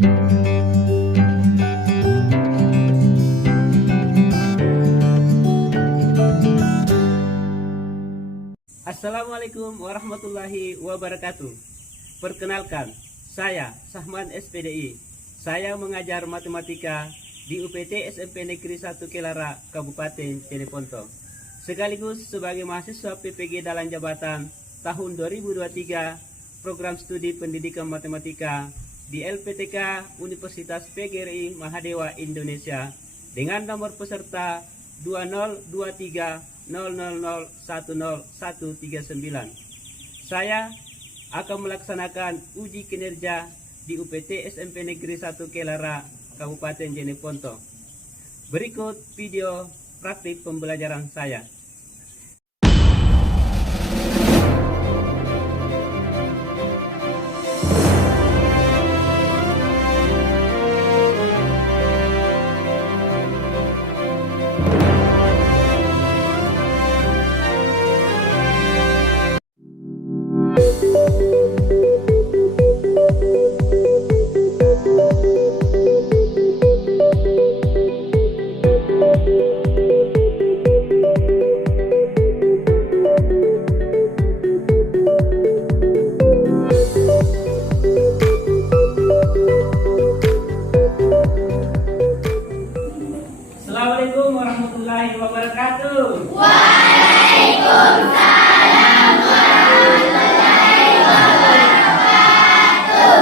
Assalamualaikum warahmatullahi wabarakatuh. Perkenalkan, saya Sahman SPDI. Saya mengajar matematika di UPT SMP Negeri 1 Kelara, Kabupaten Jeneponto. Sekaligus sebagai mahasiswa PPG Dalam Jabatan tahun 2023, program studi pendidikan matematika di LPTK Universitas PGRI Mahadewa Indonesia dengan nomor peserta 202300010139. Saya akan melaksanakan uji kinerja di UPT SMP Negeri 1 Kelara, Kabupaten Jeneponto. Berikut video praktik pembelajaran saya. Assalamualaikum warahmatullahi wabarakatuh. Waalaikumsalam warahmatullahi wabarakatuh.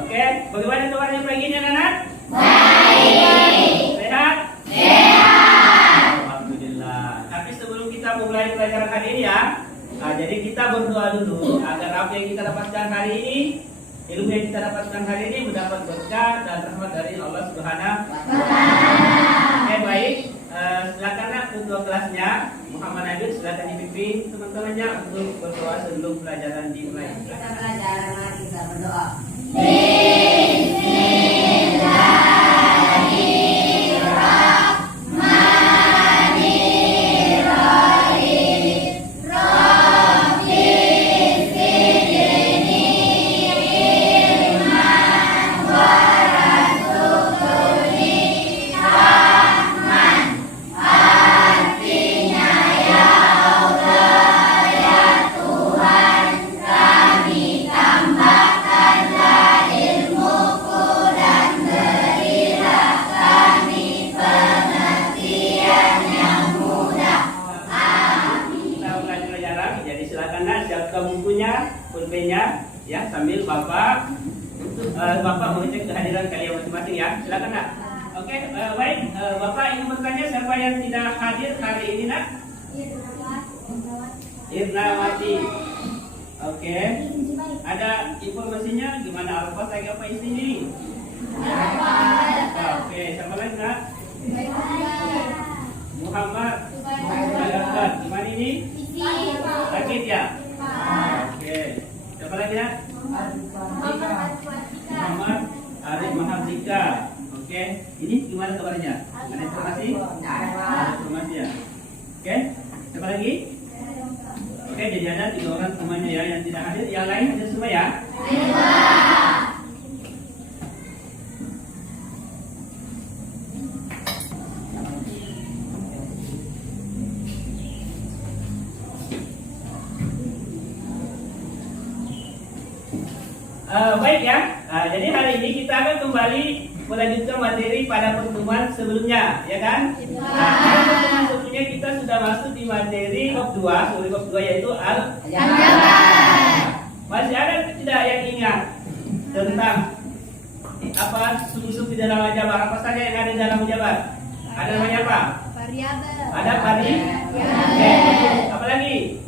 Oke, bagaimana kabarnya pagi ini anak-anak? Baik. Sehat? Sehat. Alhamdulillah. Tapi sebelum kita memulai pelajaran hari ini ya, jadi kita berdoa dulu agar apa yang kita dapatkan hari ini, ilmu yang kita dapatkan hari ini mendapat berkah dan rahmat dari Allah Subhanahu wa Ta'ala. Oke, baik. Silakan nak ketua kelasnya Muhammad Nabil, silakan dipimpin teman-temannya untuk berdoa sebelum pelajaran dimulai. Kita belajar, mari kita berdoa. Pulpennya ya, sambil Bapak mengecek kehadiran kalian masing-masing ya. Silakan nak. Oke, baik. Bapak ingin bertanya siapa yang tidak hadir hari ini nak? Irnawati. Oke. Ada informasinya gimana Alfa saya apa ini? Oke, siapa lagi nak? Muhammad. Gimana ini? Sakit ya? Oke. Siapa lagi ya? Muhammad Arif Mahardika. Oke. Ini gimana kabarnya? Ada informasi? Ada informasi ya. Oke. Siapa lagi? Oke, jadi ada 3 orang temannya ya yang tidak hadir. Yang lain hadir semua ya? Baik ya, jadi hari ini kita akan kembali melanjutkan materi pada pertemuan sebelumnya, ya kan? Pada pertemuan sebelumnya kita sudah masuk di materi bab 2, yaitu aljabar. Masih ada tidak yang ingat tentang apa suku-suku di dalam aljabar? Apa saja yang ada di dalam aljabar? Ada namanya apa? Variabel. Ada variabel. Apa lagi?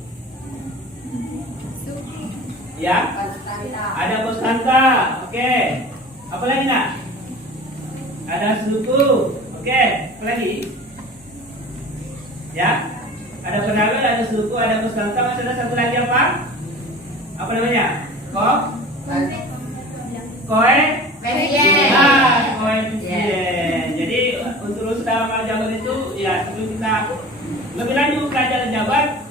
Ya. Ada konstanta, oke. Apa lagi nak? Ada suku, oke. Apa lagi? Ya, ada variabel, ada suku, ada konstanta. Masih ada satu lagi apa? Apa namanya? Koefisien. Koefisien. Jadi unsur-unsur dalam aljabar itu ya, sebelum kita lebih lanjut belajar aljabar,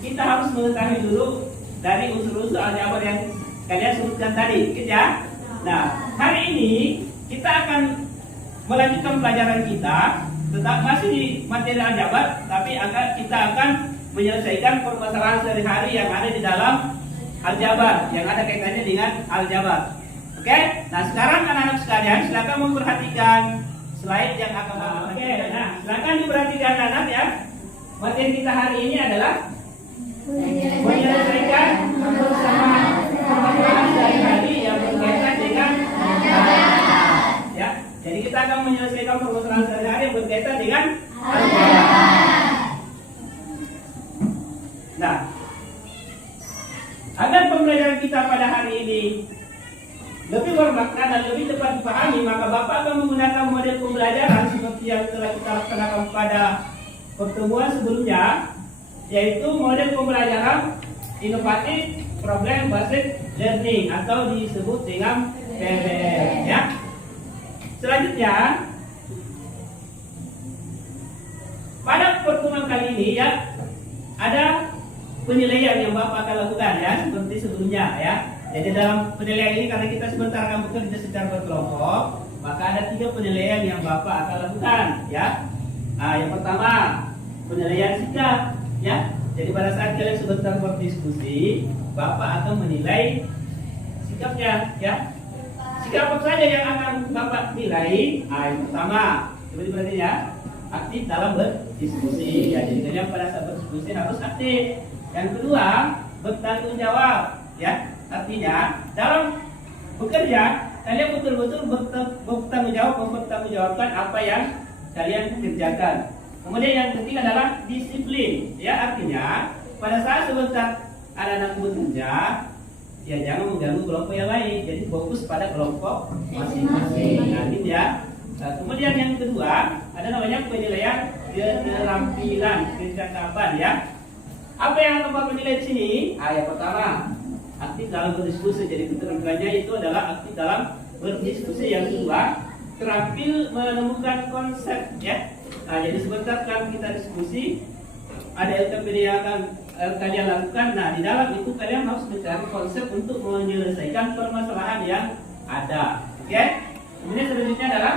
kita harus mengetahui dulu dari unsur-unsur aljabar yang kalian sebutkan tadi, gitu ya. Nah, hari hari ini kita akan melanjutkan pelajaran kita, tetap masih di materi aljabar, tapi kita akan menyelesaikan permasalahan sehari-hari yang ada di dalam aljabar, yang ada kaitannya dengan aljabar. Oke? Nah, sekarang anak-anak sekalian silakan memperhatikan slide yang akan Oke, nah silakan diperhatikan anak ya. Materi kita hari ini adalah menyelesaikan permasalahan sehari-hari yang berkaitan dengan aljabar. Ya, jadi kita akan menyelesaikan permasalahan sehari-hari yang berkaitan dengan aljabar. Nah, agar pembelajaran kita pada hari ini lebih bermakna dan lebih cepat dipahami, maka Bapak akan menggunakan model pembelajaran seperti yang telah kita laksanakan pada pertemuan sebelumnya, yaitu model pembelajaran inovatif problem based learning atau disebut dengan PBL ya. Selanjutnya, pada pertemuan kali ini ya ada penilaian yang Bapak akan lakukan ya seperti sebelumnya ya. Jadi dalam penilaian ini karena kita sebentar akan bekerja secara berkelompok, maka ada 3 penilaian yang Bapak akan lakukan ya. Nah, yang pertama penilaian sikap ya. Jadi pada saat kalian sebentar berdiskusi, Bapak akan menilai sikapnya ya. Sikap apa saja yang akan Bapak nilai? Nah, yang pertama, coba diperhatikan ya, aktif dalam berdiskusi ya. Jadi kalian pada saat berdiskusi harus aktif. Yang kedua, bertanggung jawab ya. Artinya dalam bekerja kalian betul-betul bertanggung jawab, mempertanggungjawabkan apa yang kalian kerjakan. Kemudian yang ketiga adalah disiplin ya. Artinya pada saat sebentar ada anak bekerja, ya jangan mengganggu kelompok yang lain. Jadi fokus pada kelompok masing-masing. Nah, gitu ya. Nah, kemudian yang kedua ada namanya penilaian keterampilan kecakapan ya. Apa yang akan Bapak nilai di sini? Yang pertama, aktif dalam berdiskusi. Jadi keterampilannya itu adalah aktif dalam berdiskusi. Yang kedua, terampil menemukan konsep ya. Nah, jadi sebentar kan kita diskusi, ada LKPD yang akan kalian lakukan. Nah, di dalam itu kalian harus mencari konsep untuk menyelesaikan permasalahan yang ada. Oke? Kemudian selanjutnya adalah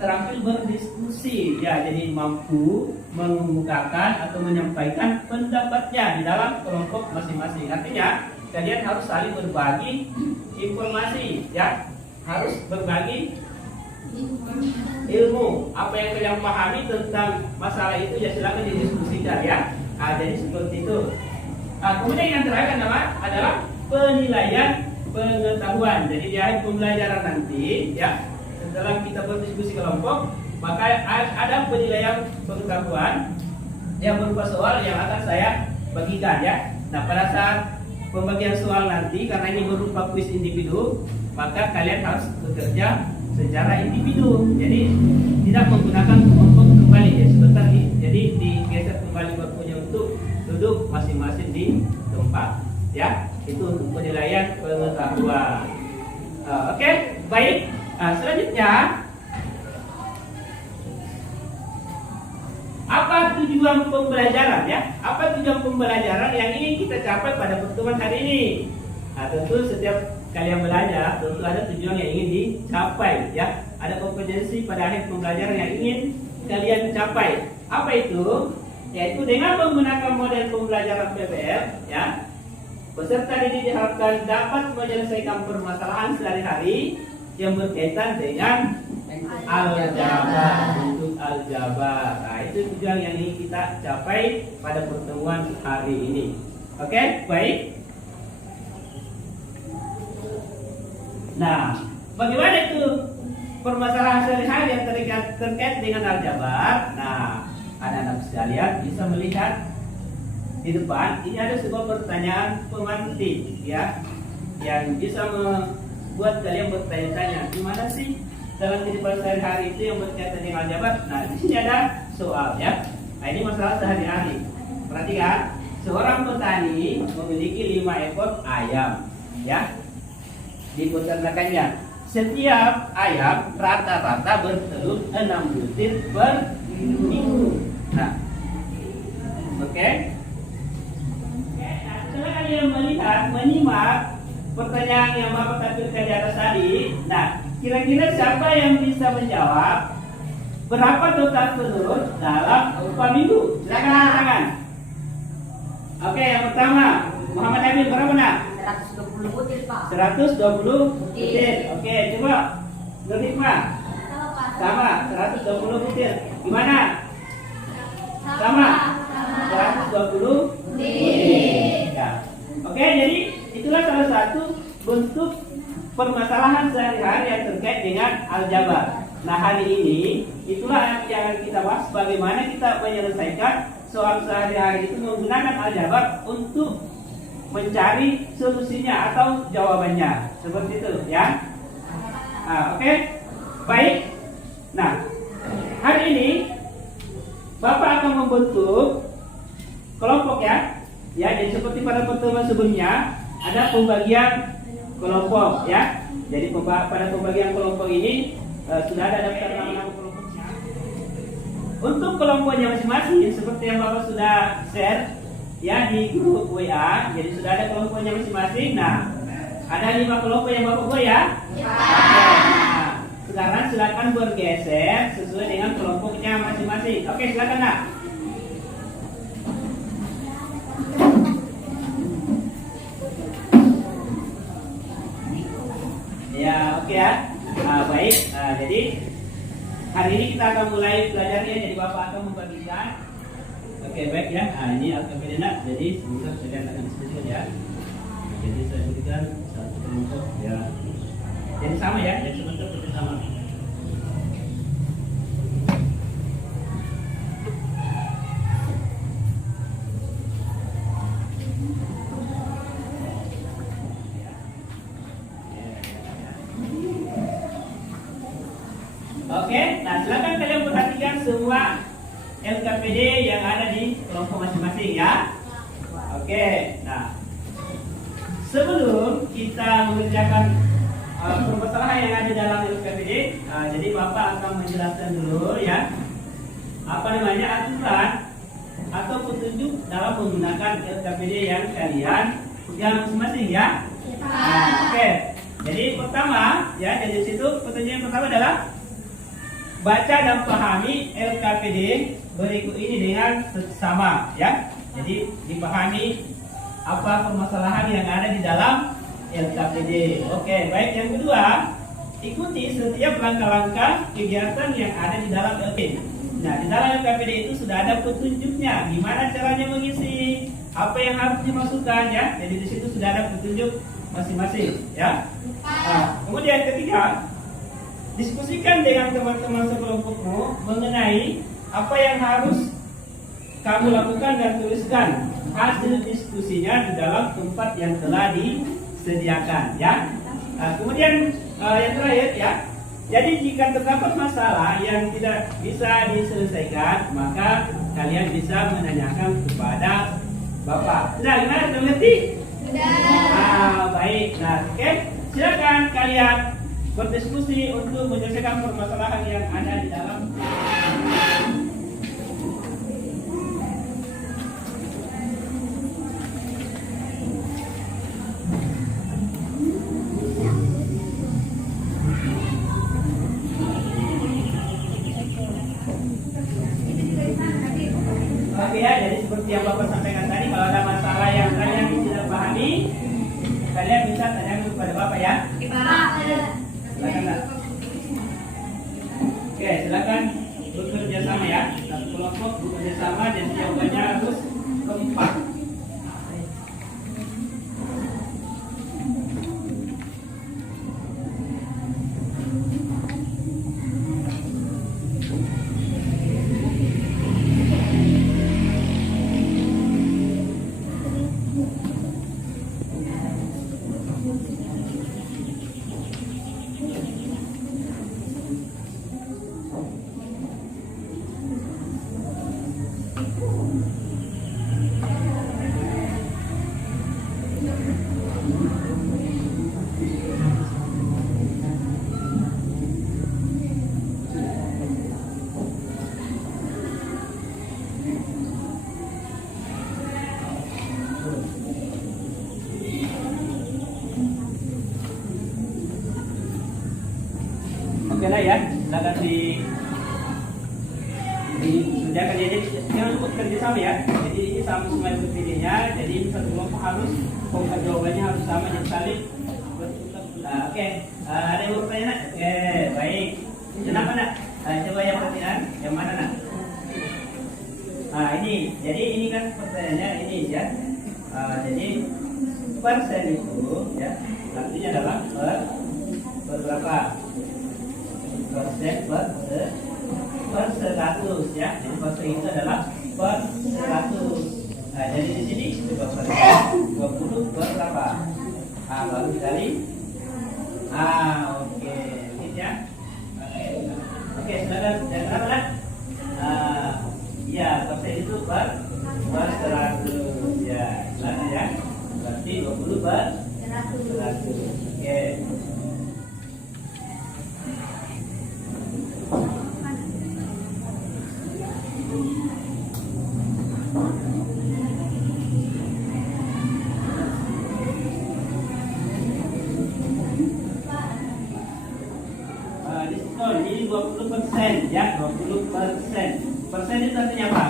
terampil berdiskusi ya. Jadi mampu mengemukakan atau menyampaikan pendapatnya di dalam kelompok masing-masing. Artinya kalian harus saling berbagi informasi ya, harus berbagi ilmu. Apa yang kalian pahami tentang masalah itu ya silakan didiskusikan ya. Nah, jadi seperti itu. Nah, kemudian yang terakhir adalah penilaian pengetahuan. Jadi di akhir pembelajaran nanti ya, setelah kita berdiskusi kelompok, maka ada penilaian pengetahuan yang berupa soal yang akan saya bagikan ya. Nah, pada saat pembagian soal nanti, karena ini berupa kuis individu, maka kalian harus bekerja secara individu. Jadi tidak menggunakan kelompok kembali ya. Sebentar nih, jadi digeser kembali bakunya untuk duduk masing-masing di tempat ya. Itu untuk penilaian pengetahuan. Oke, baik. Nah, selanjutnya, apa tujuan pembelajaran ya? Apa tujuan pembelajaran yang ingin kita capai pada pertemuan hari ini? Nah, tentu setiap kalian belajar tentu ada tujuan yang ingin dicapai ya. Ada kompetensi pada akhir pembelajaran yang ingin kalian capai. Apa itu? Yaitu dengan menggunakan model pembelajaran PBL ya, peserta didik diharapkan dapat menyelesaikan permasalahan sehari-hari yang berkaitan dengan aljabar, untuk aljabar. Nah, itu tujuan yang ingin kita capai pada pertemuan hari ini. Oke, baik. Nah, bagaimana itu permasalahan sehari-hari yang terkait dengan aljabar? Nah, anak-anak sekalian bisa melihat di depan ini ada sebuah pertanyaan pemantik ya, yang bisa membuat kalian bertanya-tanya, gimana sih dalam kehidupan sehari-hari itu yang berkaitan dengan aljabar? Nah, di sini ada soal ya. Nah, ini masalah sehari-hari. Perhatikan, seorang petani memiliki 5 ekor ayam ya. Di peternakannya, setiap ayam rata-rata bertelur 6 butir per minggu. Nah, oke. Nah, setelah kalian menyimak pertanyaan yang Bapak tampilkan di atas tadi, nah kira-kira siapa yang bisa menjawab berapa total telur dalam upah minggu? Silakan angkat tangan. Oke, yang pertama Muhammad Amin, berapa nak? 120 butir, Pak. 120 butir. Oke, coba Nur Hikmah. Sama, 120 butir. Gimana? Sama. 120 butir. Ya. Oke, jadi itulah salah satu bentuk permasalahan sehari-hari yang terkait dengan aljabar. Nah, hari ini itulah yang kita bahas, bagaimana kita menyelesaikan soal sehari-hari itu menggunakan aljabar untuk mencari solusinya atau jawabannya. Seperti itu ya. Oke. Baik. Nah, hari ini Bapak akan membentuk kelompok ya. Ya, jadi seperti pada pertemuan sebelumnya ada pembagian kelompok ya. Jadi pada pembagian kelompok ini sudah ada daftar nama-nama kelompoknya. Untuk kelompoknya masing-masing seperti yang Bapak sudah share ya di grup WA. Jadi sudah ada kelompoknya masing-masing. Nah, ada 5 kelompok yang Bapak buat ya. Nah, sekarang silakan bergeser sesuai dengan kelompoknya masing-masing. Oke, silakan nak. Ya, oke ya. Baik. Jadi hari ini kita akan mulai belajarnya. Jadi Bapak akan membagikan. Oke, baik ya. Ini alfabetnya. Jadi sebentar saya akan disebutkan ya. Jadi saya berikan satu kelompok ya. Jadi sama ya. Jadi sebentar seperti sama. Oke, nah silakan kalian perhatikan semua LKPD yang ada di kelompok masing-masing ya. Oke, nah sebelum kita mengerjakan permasalahan yang ada dalam LKPD, jadi Bapak akan menjelaskan dulu ya apa namanya aturan atau petunjuk dalam menggunakan LKPD yang kalian punya masing-masing ya. Oke, jadi pertama ya, jadi situ petunjuk yang pertama adalah baca dan pahami LKPD berikut ini dengan seksama ya. Jadi dipahami apa permasalahan yang ada di dalam LKPD. Oke, baik. Yang kedua, ikuti setiap langkah-langkah kegiatan yang ada di dalam LKPD. Nah, di dalam LKPD itu sudah ada petunjuknya, gimana caranya mengisi, apa yang harus dimasukkan ya. Jadi di situ sudah ada petunjuk masing-masing ya. Kemudian ketiga, diskusikan dengan teman-teman sekelompokmu mengenai apa yang harus kamu lakukan dan tuliskan hasil diskusinya di dalam tempat yang telah disediakan ya. Kemudian yang terakhir ya, jadi jika terdapat masalah yang tidak bisa diselesaikan, maka kalian bisa menanyakan kepada Bapak. Nah, gimana mengerti? Baik. Nah, oke. Silakan kalian berdiskusi untuk menyelesaikan permasalahan yang ada di dalam. Oke ya, jadi seperti yang Bapak sampaikan tadi, kalau ada masalah yang kalian tidak pahami, kalian bisa tanyakan kepada Bapak ya. Silakan, Pak. Oke, silakan bekerja sama ya. Satu kelompok bekerja sama dan jawabannya harus keempat. Oke lah ya, silakan disediakan ya. Jadi jangan lupa kerja sama ya. Jadi ini sama semua videonya. Jadi satu kelompok harus kompas jawabannya harus sama jadi saling. Oke, ada yang mau bertanya nak? Oke, baik. Kenapa nak? Coba yang perhatian, yang mana nak? Ini, jadi ini kan pertanyaannya ini ya. Jadi persen itu ya, artinya adalah per berapa? Persen per 100 ya. Jadi persen itu adalah per 100. Jadi di sini coba perhatikan 20 per berapa? Baru dikali. Oke, ini ya. Oke, silakan. Dan kenapa nak? Ya, persen itu per 100 ya. Silakan ya. Berarti 20 per 100. Oke. Ini 20% ya, 20%. Persen itu artinya apa?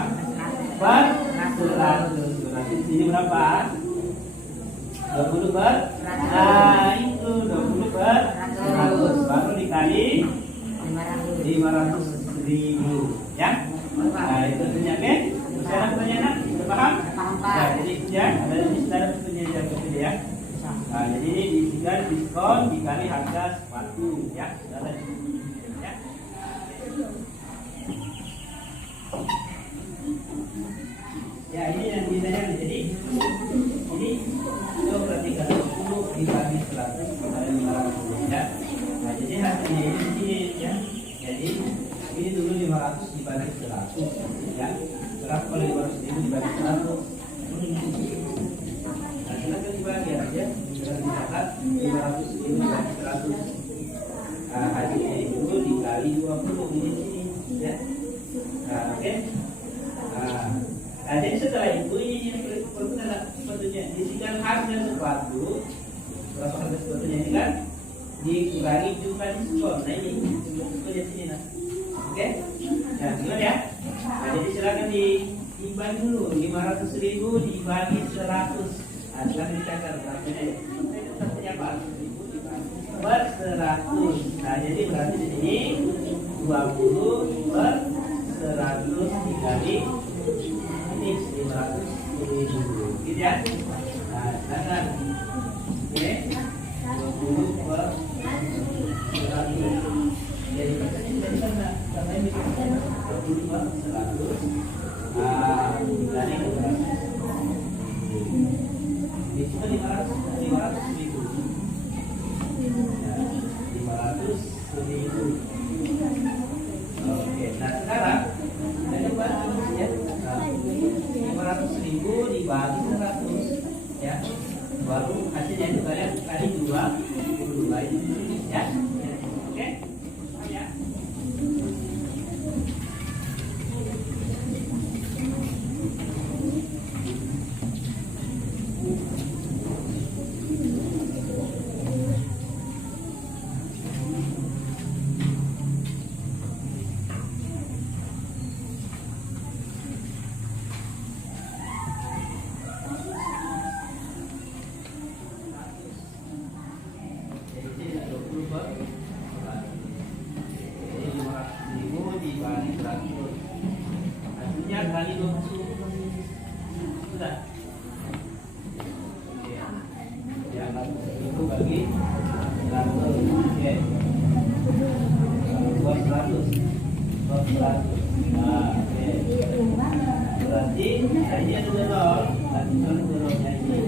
Per 100. Berarti di sini berapa? 20 per? Itu 20 per 100. Baru dikali 500.000 ya. Itu artinya oke. Bisa ada pertanyaan? Sudah paham? Ya, jadi ya, ada pertanyaan ya. Jadi ini diskon dikali harga sepatu ya. Ya, ini yang ditanyakan. Jadi ini coba perhatikan 20 dibagi 100 dikali 500 ya. Jadi hasilnya ini ya. Jadi ini dulu 500 dibagi 100 ya. Berapa kalau 500.000 dibagi 100? Silakan dibagi aja. Sudah dicatat 500.000 dibagi 100. Hasilnya itu dikali 20 di sini ya. Oke. Jadi setelah itu ini yang berikut adalah sepatunya disikan harga sepatu. Berapa harga sepatunya ini kan? Dikurangi jumlah diskon. Nah ini diskonnya sini nah. Oke? Nah, gimana ya? Jadi silakan dibagi dulu 500.000 dibagi 100. Silakan dicatat berapanya ya. Satunya apa? 1.000 dibagi per 100. Nah, jadi berarti di sini 20 per 100 dikali ini 500.000 gitu ya. Nah, silakan. Oke. 20 per 100. Jadi karena ini 20 per 100. Dikali 500. Ini cuma 500.000. 500.000. Oke, nah sekarang kita coba ya. 500.000 dibagi 100 ya. Baru hasilnya itu kalian kali 20 itu di sini ya. Oke? Ya. Hasilnya kali 20 sudah ya, 100.000 bagi 100 oke, buat 100 buat 100. Nah, oke, berarti ini ada 0 nanti nolnya ini.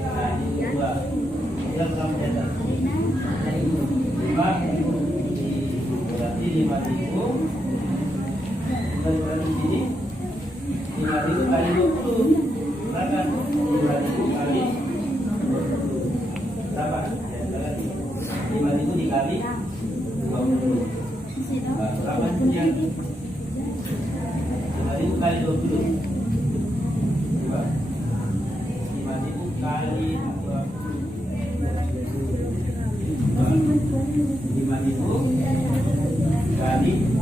Nah, ini 2 yang kamu catat 5.000 berarti 5.000 berarti ini 5.000 kali 20 berapa? 5.000 kali 20 berapa? Ya, 5.000 dikali 20 berapa yang 5.000 kali 20 coba 5.000 kali 20 5.000 kali 20.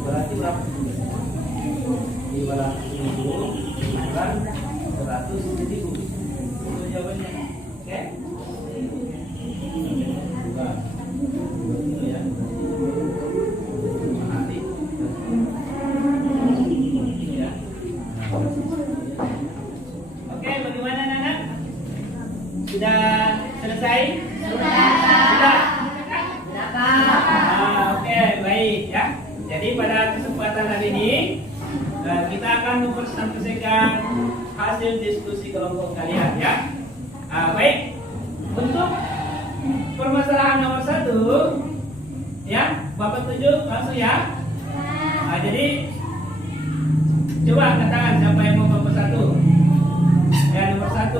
Berarti berapa? 500.000 bukan 100.000. Itu jawabannya. Oke? Bukan. Betul ya. Hati. Ya. Oke, bagaimana anak-anak? Sudah selesai? Sudah. Oke, baik ya. Jadi pada kesempatan hari ini kita akan mempresentasikan hasil diskusi kelompok kalian ya. Baik, untuk permasalahan nomor 1 ya, Bapak tunjuk langsung ya. Jadi coba katakan siapa yang mau kelompok 1? Ya, nomor 1.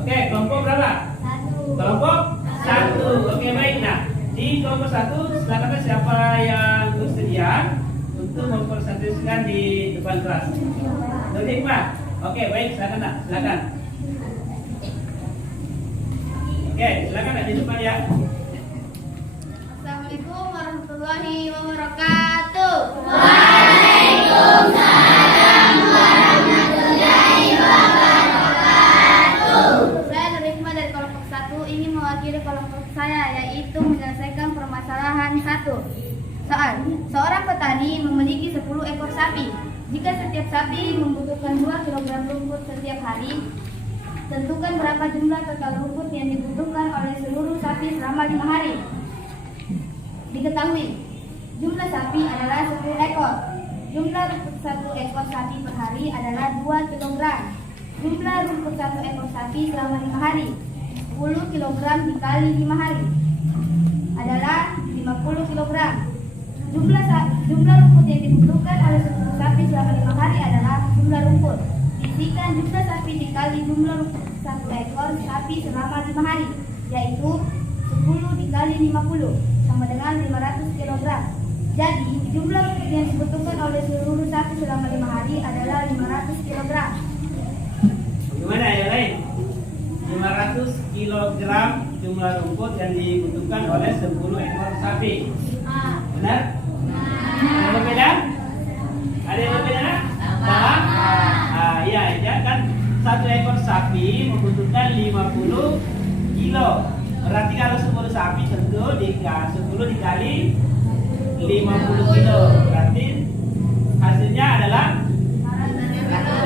Oke, kelompok berapa? 1. Kelompok 1. Oke, baik. Nah, di kelompok 1 silakan siapa yang bersedia untuk mempresentasikan di depan kelas. Jadi Pak. Oke, baik, silakan nak, silakan. Oke, silakan nak di depan ya. Assalamualaikum warahmatullahi wabarakatuh. Waalaikumsalam warahmatullahi wabarakatuh. Saya Nur Hikmah dari kelompok 1 ingin mewakili kelompok saya, yaitu menyelesaikan permasalahan 1. Soal, seorang petani memiliki 10 ekor sapi. Jika setiap sapi membutuhkan 2 kg rumput setiap hari, tentukan berapa jumlah total rumput yang dibutuhkan oleh seluruh sapi selama 5 hari. Diketahui, jumlah sapi adalah 10 ekor. Jumlah rumput 1 ekor sapi per hari adalah 2 kg. Jumlah rumput 1 ekor sapi selama 5 hari, 10 kg dikali 5 hari adalah 50 kg. Jumlah rumput yang dibutuhkan oleh seluruh sapi selama 5 hari adalah jumlah rumput. Isikan jumlah sapi dikali jumlah rumput 1 ekor sapi selama 5 hari, yaitu 10 dikali 50 sama dengan 500 kg. Jadi, jumlah rumput yang dibutuhkan oleh seluruh sapi selama 5 hari adalah 500 kg. Gimana yang lain? 500 kg jumlah rumput yang dibutuhkan oleh 10 ekor sapi. Benar? Ada yang berbeda? Ada yang berbeda? Sama? Iya, ya kan 1 ekor sapi membutuhkan 50 kilo. Berarti kalau 10 sapi tentu 10 dikali 50 kilo. Berarti hasilnya adalah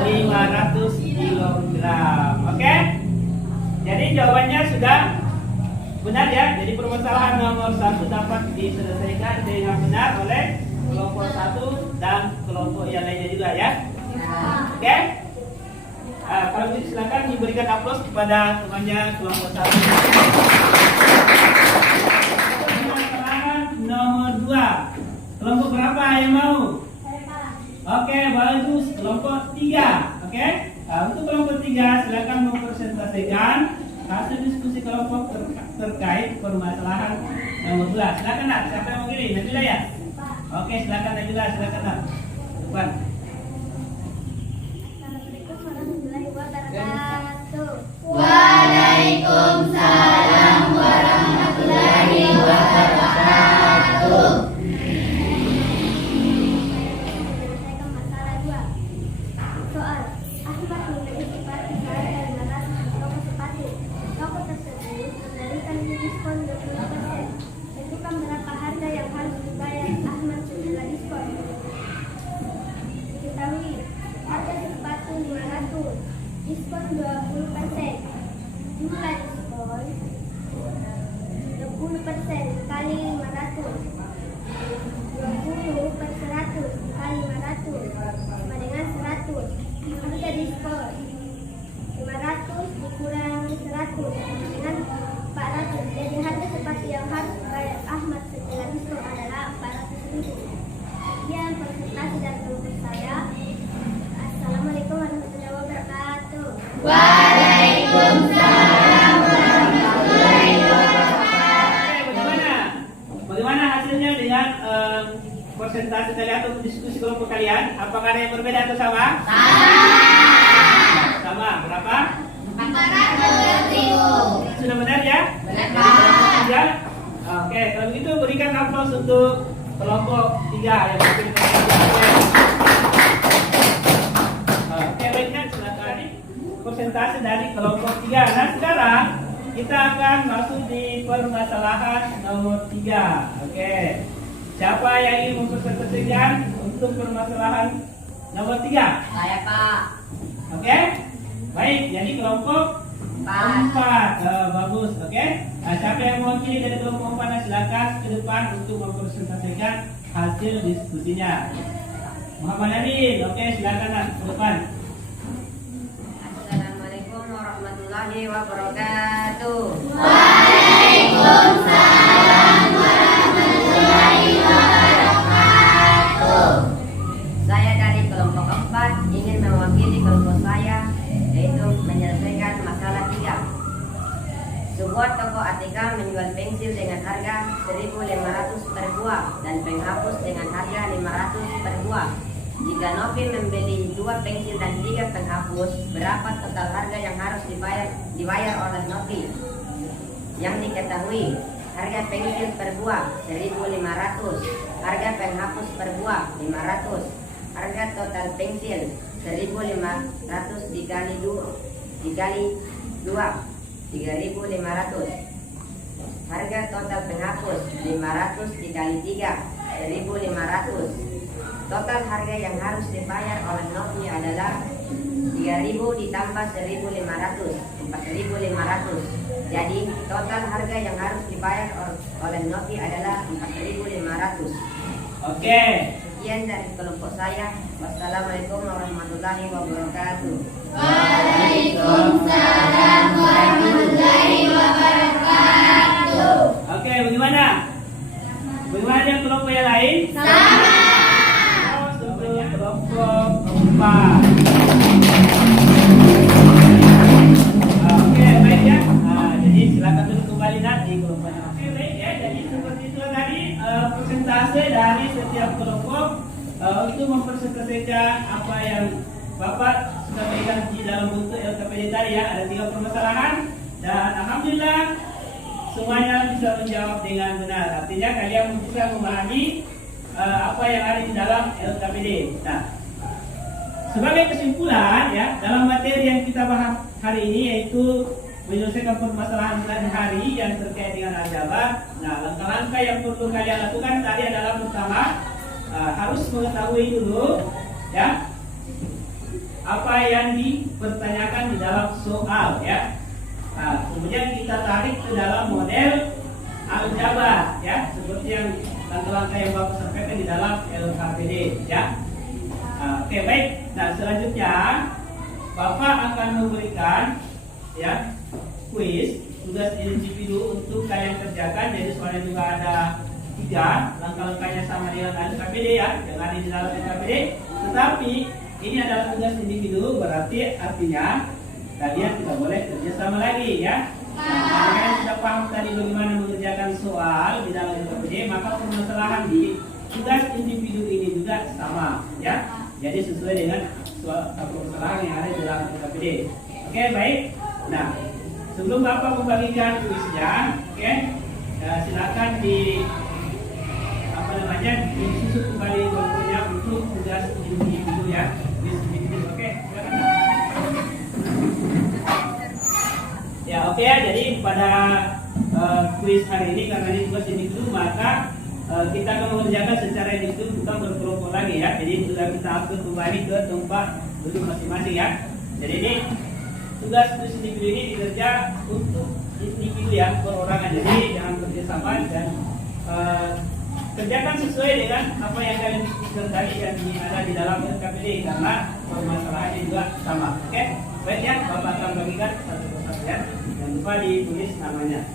500 kilogram. Oke? Jadi jawabannya sudah benar ya. Jadi permasalahan nomor 1 dapat diselesaikan dengan benar oleh kelompok 1 dan kelompok yang lainnya juga ya. Oke? Kalau begitu silakan diberikan aplaus kepada temannya kelompok 1. Permasalahan nomor 2. Kelompok berapa yang mau? Oke, bagus. Kelompok 3. Oke? Untuk kelompok 3 silakan mempresentasikan hasil diskusi kelompok terkait permasalahan nomor 2. Silakan nak, siapa yang mau pilih? Nabila ya? Oke, silakan Nabila, silakan nak. Depan. Assalamualaikum warahmatullahi wabarakatuh. Waalaikumsalam warahmatullahi wabarakatuh. Menyelesaikan masalah 2. Soal, Ahmad memiliki sepatu seharga 500 toko sepatu. Toko tersebut memberikan diskon 20%. Tentukan berapa harga yang harus dibayar Ahmad setelah diskon. kali 500. 20 per 100 kali 500 sama dengan 100. Harga diskon 500 dikurangi 100 sama dengan 400. Jadi harga seperti yang harus dibayar Ahmad setelah diskon adalah 400.000. Sekian presentasi dari kelompok saya. Assalamualaikum warahmatullahi wabarakatuh. Waalaikumsalam warahmatullahi Bagaimana hasilnya dengan persentase kalian atau diskusi kelompok kalian? Apakah ada yang berbeda atau sama? Sama. Berapa? 400.000. Sudah benar ya? Benar. Ya? Oke, kalau begitu berikan aplaus untuk kelompok 3 yang mungkin Oke, baiknya silakan persentase dari kelompok 3. Nah, sekarang kita akan masuk di permasalahan nomor 3. Oke. Siapa yang ingin mempresentasikan untuk permasalahan nomor 3? Saya Pak. Oke. Baik, jadi kelompok 4. Bagus, oke. Nah, siapa yang mewakili dari kelompok 4? Nah, silakan ke depan untuk mempresentasikan hasil diskusinya. Muhammad Adin, oke, silakan nah, ke depan. Assalamualaikum warahmatullahi wabarakatuh. Waalaikumsalam warahmatullahi wabarakatuh. Saya dari kelompok 4 ingin mewakili kelompok saya, yaitu menyelesaikan masalah 3. Sebuah toko ATK menjual pensil dengan harga 1.500 per buah dan penghapus dengan harga 500 per buah. Jika Novi membeli 2 pensil dan 3 penghapus, berapa total harga yang harus dibayar oleh Novi? Yang diketahui, harga pensil per buah 1.500, harga penghapus per buah 500, harga total pensil 1.500 dikali 2, 3.500. Harga total penghapus 500 dikali 3, 1.500. Total harga yang harus dibayar oleh Novi adalah 3.000 ditambah 1.500, 4.500. Jadi total harga yang harus dibayar oleh Novi adalah 4.500. Oke. Sekian dari kelompok saya. Wassalamualaikum warahmatullahi wabarakatuh. Waalaikumsalam warahmatullahi wabarakatuh. Oke, bagaimana? Bagaimana yang kelompok yang lain? Sama. Kelompok 4. Oke, baik ya. Jadi silakan duduk kembali nanti kelompoknya. Oke, baik ya. Jadi seperti itu tadi persentase dari setiap kelompok untuk mempresentasikan apa yang Bapak sudah berikan di dalam bentuk LKPD tadi ya. Ada 3 permasalahan dan alhamdulillah semuanya bisa menjawab dengan benar. Artinya kalian bisa memahami apa yang ada di dalam LKPD. Nah, sebagai kesimpulan ya, dalam materi yang kita bahas hari ini yaitu menyelesaikan permasalahan sehari-hari yang terkait dengan aljabar. Nah, langkah-langkah yang perlu kalian lakukan tadi adalah pertama harus mengetahui dulu ya apa yang dipertanyakan di dalam soal ya. Nah, kemudian kita tarik ke dalam model aljabar ya, seperti yang langkah-langkah yang Bapak sampaikan di dalam LKPD ya. Oke, baik. Nah, selanjutnya Bapak akan memberikan ya kuis tugas individu untuk kalian kerjakan. Jadi soalnya juga ada 3 langkah-langkahnya sama dengan LKPD ya, yang ada di dalam LKPD. Tetapi ini adalah tugas individu, berarti artinya kalian tidak boleh kerjasama lagi ya. Nah, kalian sudah paham tadi bagaimana mengerjakan soal di dalam LKPD, maka permasalahan di tugas individu ini juga sama ya. Jadi sesuai dengan permasalahan yang ada di dalam LKPD. Oke, baik. Nah, sebelum Bapak membagikan kuisnya, oke, silakan disusun kembali bukunya untuk tugas individu ya. Oke, silakan. Ya, oke ya. Jadi pada kuis hari ini karena ini tugas individu, maka kita akan mengerjakan secara individu, bukan berkelompok lagi ya. Jadi sudah kita atur kembali ke tempat duduk masing-masing ya. Jadi ini tugas individu ini dikerja untuk individu ya, perorangan. Jadi jangan kerja bersama dan kerjakan sesuai dengan apa yang kalian pikirkan tadi dan ada di dalam LKPD karena permasalahannya juga sama. Oke, baik ya, Bapak akan bagikan satu persatu ya. Jangan lupa ditulis namanya.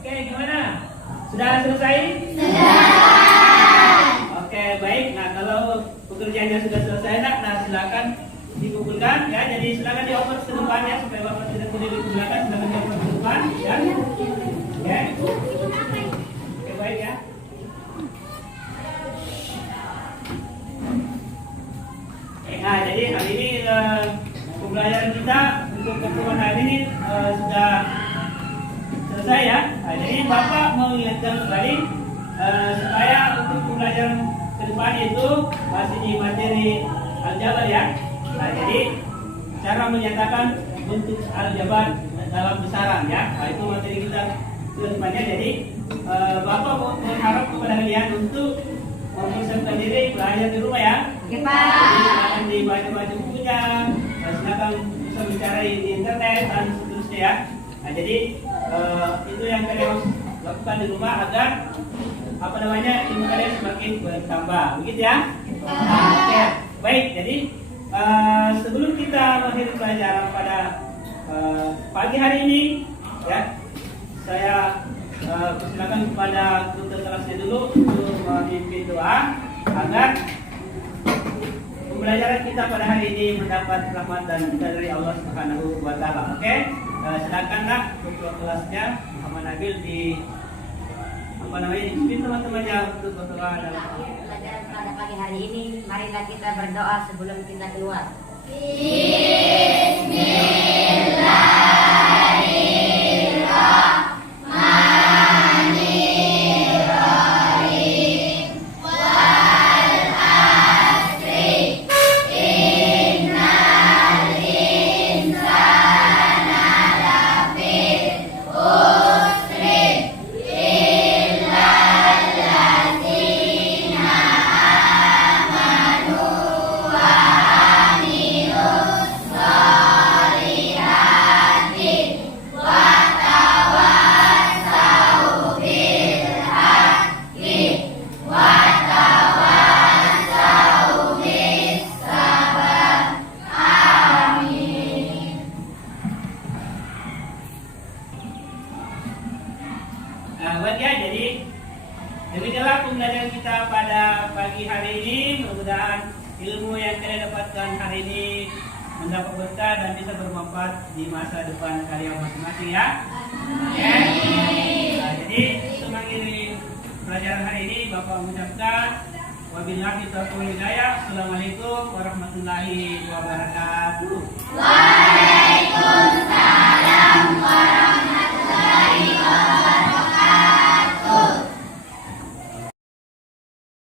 Oke, gimana? Sudah selesai? Sudah. Oke, baik. Nah, kalau pekerjaannya sudah selesai, nah silakan dikumpulkan ya. Jadi silakan dioper ke depan ya supaya Bapak tidak boleh dikumpulkan. Silakan dioper ke depan ya. Ya. Oke, baik ya. Nah, jadi hari ini pembelajaran kita untuk pertemuan hari ini sudah selesai ya. Nah, jadi Bapak mau ingatkan kembali supaya untuk pembelajaran ke depan itu masih di materi aljabar ya. Nah, jadi cara menyatakan bentuk aljabar dalam besaran ya. Nah, itu materi kita ke depannya. Jadi Bapak berharap kepada kalian untuk mempersiapkan diri belajar di rumah ya. Oke, Pak. Jadi silakan dibaca-baca bukunya, silakan bisa mencari di internet dan seterusnya ya. Nah, jadi itu yang kalian harus lakukan di rumah agar apa namanya ilmu kalian semakin bertambah, begitu ya? Oke, baik. Jadi sebelum kita mengakhiri pelajaran pada pagi hari ini, ya, saya persilakan kepada tutor kelasnya dulu untuk memimpin doa agar pembelajaran kita pada hari ini mendapat rahmat dan berkah dari Allah Subhanahu wa taala. Oke? Silakanlah ketua kelasnya Muhammad Nabil dipimpin teman-temannya untuk berdoa dalam Pelajaran pada pagi hari ini, marilah kita berdoa sebelum kita keluar. Baik ya, jadi demikianlah pembelajaran kita pada pagi hari ini. Mudah-mudahan ilmu yang kalian dapatkan hari ini mendapat berkah dan bisa bermanfaat di masa depan kalian masing-masing ya. Oke. Nah, jadi untuk mengakhiri pelajaran hari ini Bapak mengucapkan wabillahi taufiq wal hidayah. Assalamualaikum warahmatullahi wabarakatuh.